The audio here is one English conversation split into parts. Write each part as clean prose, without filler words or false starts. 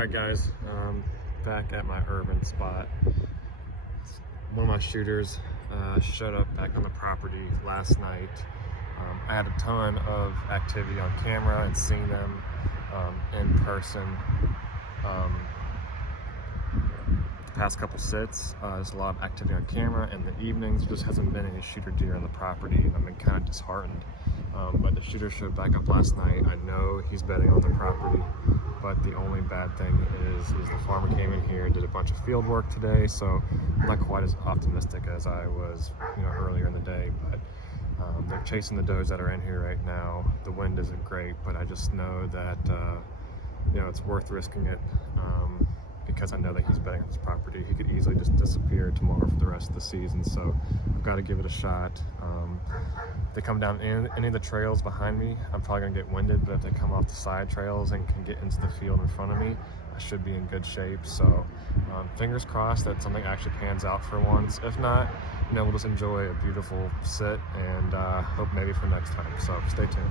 Alright guys, back at my urban spot. One of my shooters showed up back on the property last night. I had a ton of activity on camera and seeing them in person. The past couple sits, there's a lot of activity on camera. In the evenings, there just hasn't been any shooter deer on the property. I've been kind of disheartened. But the shooter showed back up last night. I know he's bedding on the property, but the only bad thing is the farmer came in here and did a bunch of field work today, so I'm not quite as optimistic as I was, earlier in the day. But they're chasing the does that are in here right now. The wind isn't great, but I just know that it's worth risking it because I know that he's bedding on his property. He could easily just disappear tomorrow for the rest of the season, so I've got to give it a shot. If they come down any of the trails behind me, I'm probably gonna get winded, but if they come off the side trails and can get into the field in front of me, I should be in good shape. So fingers crossed that something actually pans out for once. If not, we'll just enjoy a beautiful sit and hope maybe for next time. So stay tuned.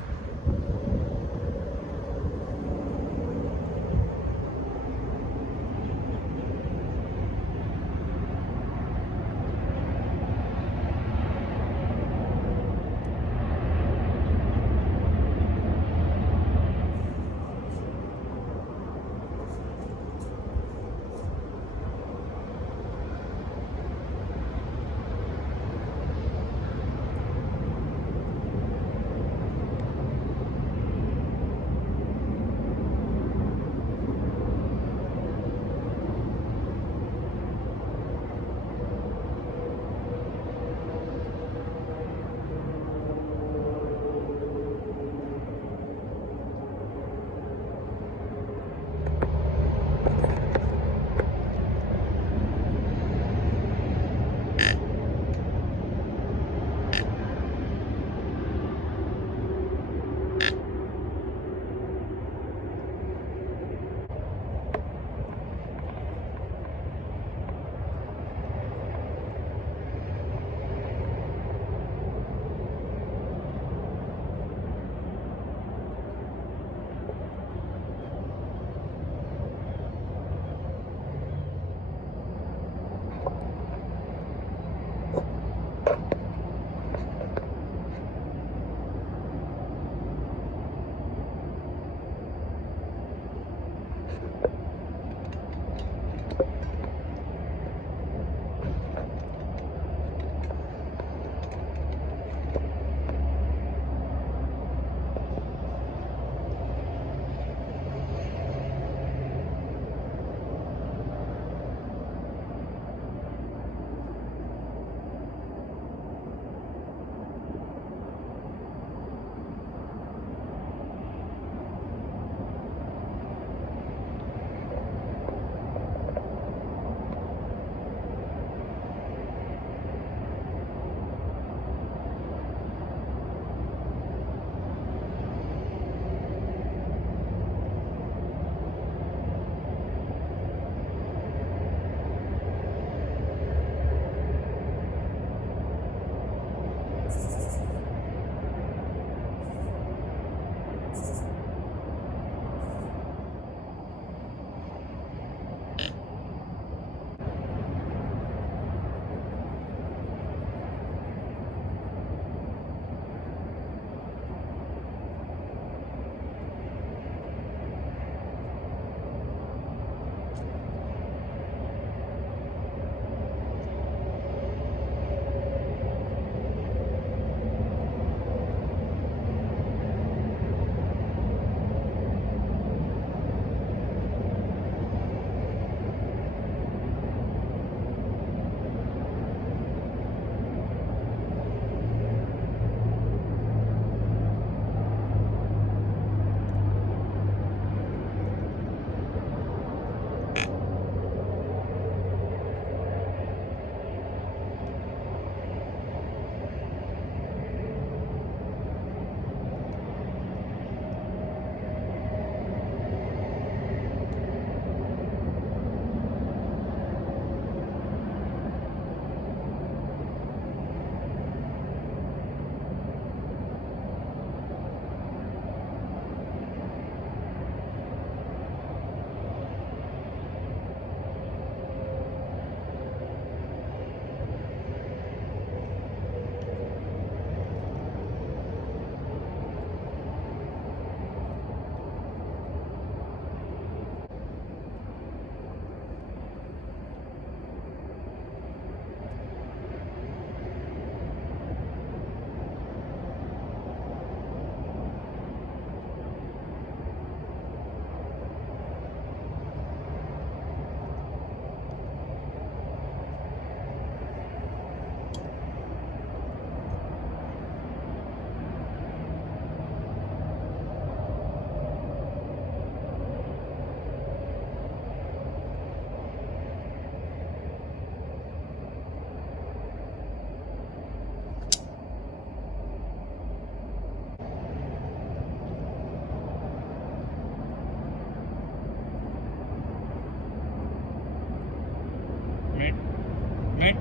Nick?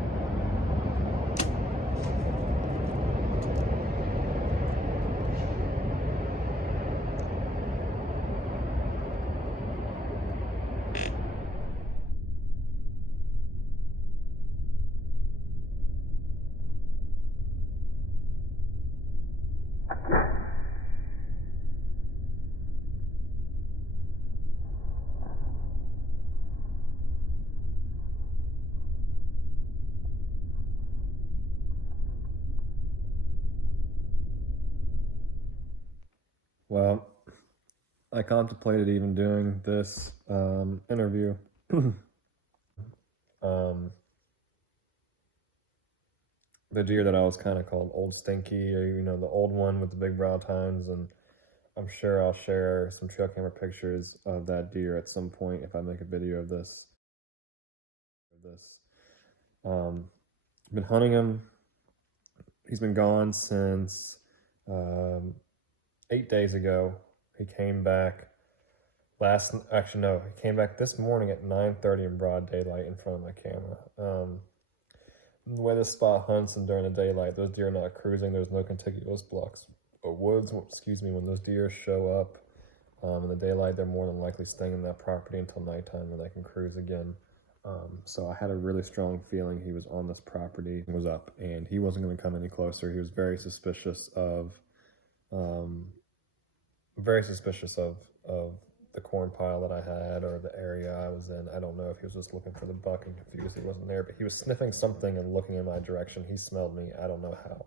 Well, I contemplated even doing this interview. um, the deer that I was kind of called Old Stinky, or the old one with the big brow tines, and I'm sure I'll share some trail camera pictures of that deer at some point if I make a video of this. Been hunting him. He's been gone since 8 days ago. He came back he came back this morning at 9:30 in broad daylight in front of my camera. The way this spot hunts and during the daylight, those deer are not cruising. There's no contiguous blocks or woods. When those deer show up in the daylight, they're more than likely staying in that property until nighttime when they can cruise again. So I had a really strong feeling he was on this property, was up, and he wasn't going to come any closer. He was very suspicious of the corn pile that I had or the area I was in. I don't know if he was just looking for the buck and confused he wasn't there, but he was sniffing something and looking in my direction. He smelled me. I don't know how.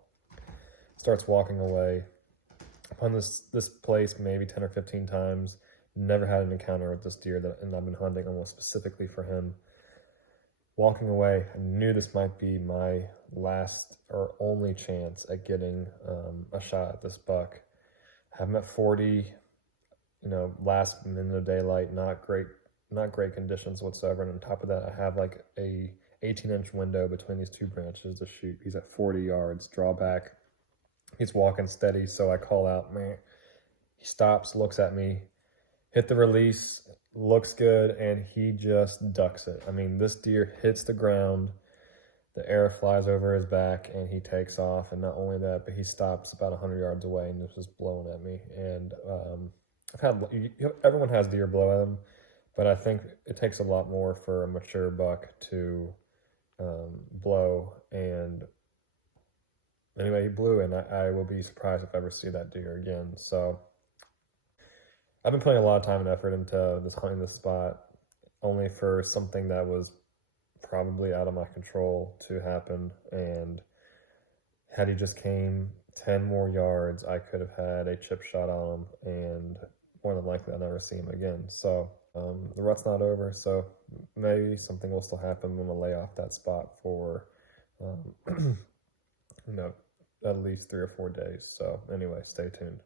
Starts walking away. Upon this place maybe 10 or 15 times. Never had an encounter with this deer, and I've been hunting almost specifically for him. Walking away, I knew this might be my last or only chance at getting a shot at this buck. I have him at 40, last minute of daylight, not great conditions whatsoever. And on top of that, I have like a 18-inch window between these two branches to shoot. He's at 40 yards, draw back. He's walking steady, so I call out, man. He stops, looks at me, hit the release, looks good, and he just ducks it. I mean, this deer hits the ground, the air flies over his back, and he takes off. And not only that, but he stops about 100 yards away and is just blowing at me. And everyone has deer blow at them, but I think it takes a lot more for a mature buck to blow. And anyway, he blew, and I will be surprised if I ever see that deer again. So I've been putting a lot of time and effort into hunting this spot, only for something that was probably out of my control to happen. And had he just came 10 more yards, I could have had a chip shot on him, and more than likely I'll never see him again. So the rut's not over, so maybe something will still happen. I'm going to lay off that spot for at least 3 or 4 days. So anyway, stay tuned.